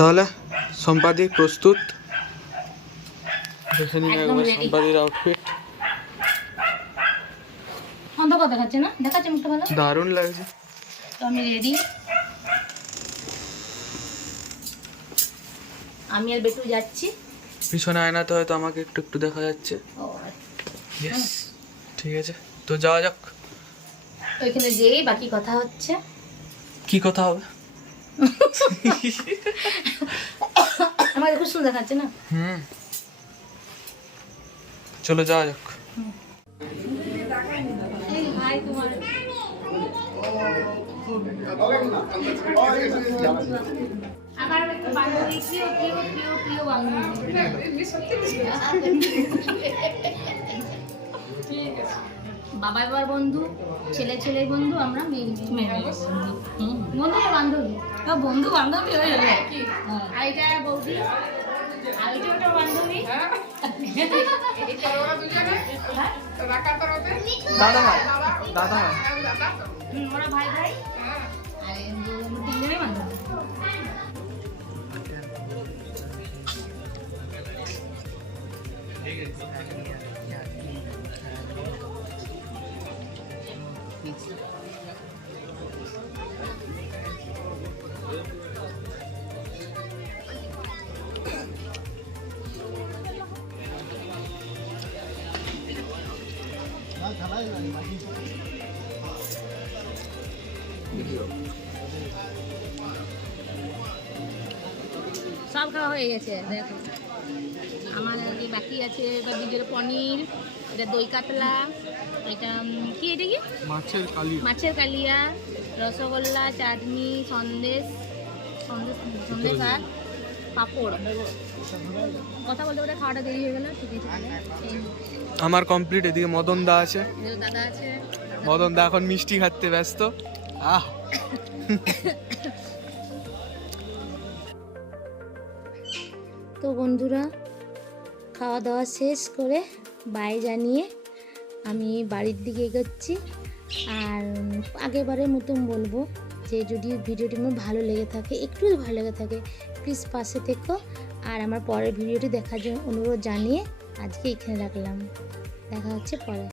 তাহলে সম্পাদি প্রস্তুত, দেখে নিন একবার সম্পাদির আউটফিট। অন্ধকার দেখাচ্ছে না, দেখাচ্ছে মুখটা ভালো, দারুণ লাগছে। তো আমি রেডি। আমি আর বেটু যাচ্ছি। পিছনে আয়নাতে হয়তো আমাকে একটু একটু দেখা যাচ্ছে। ও ইয়েস, ঠিক আছে, তো যাওয়া যাক। ওইখানে যেই বাকি কথা হচ্ছে। কি কথা হবে? আমার খুব সুন্দর দেখাচ্ছে না। চলো যাওয়া যাক। এই ভাই তোমার আমার বান্ধবী, প্রিয় প্রিয় প্রিয় প্রিয় বান্ধবী। বাবা বাবার বন্ধু, ছেলে ছেলের বন্ধু, আমরা মেয়ে বন্ধু। বন্ধু না বান্ধবী, বন্ধু বান্ধবী হয়ে যাবে। আর এটা বৌদি, আর এটা ওটা বান্ধবী। দাদা ভাই, দাদা ভাই, ওরা ভাই ভাই, আর তিনজনই বান্ধবী। সব খাওয়া হয়ে গেছে, দেখো আমার আগে বাকি আছে। এবার দিদির পনির, এটা দই কাতলা, এটা কি, এটা কি মাছের কালিয়া, মাছের কালিয়া, রসগোল্লা, চাটনি, সন্দেশ সন্দেশ সন্দেশ আর পাঁপড়। কথা বলতে বলতে খাওয়াটা দেরি হয়ে গেল। ঠিক আছে, এই আমার কমপ্লিট। এদিকে মদন দা আছে, যে দাদা আছে। মদন দা এখন মিষ্টি খাচ্ছে ব্যস্ত। আহ, তো বন্ধুরা, খাওয়া দাওয়া শেষ করে বাই জানিয়ে আমি বাড়ির দিকে এগোচ্ছি। আর আগেবারের মতন বলবো যে যদি ভিডিওটি আমার ভালো লেগে থাকে, একটু ভালো লেগে থাকে, প্লিজ পাশে থেকো। আর আমার পরের ভিডিওটি দেখার জন্য অনুরোধ জানিয়ে আজকে এখানে রাখলাম। দেখা হচ্ছে পরে।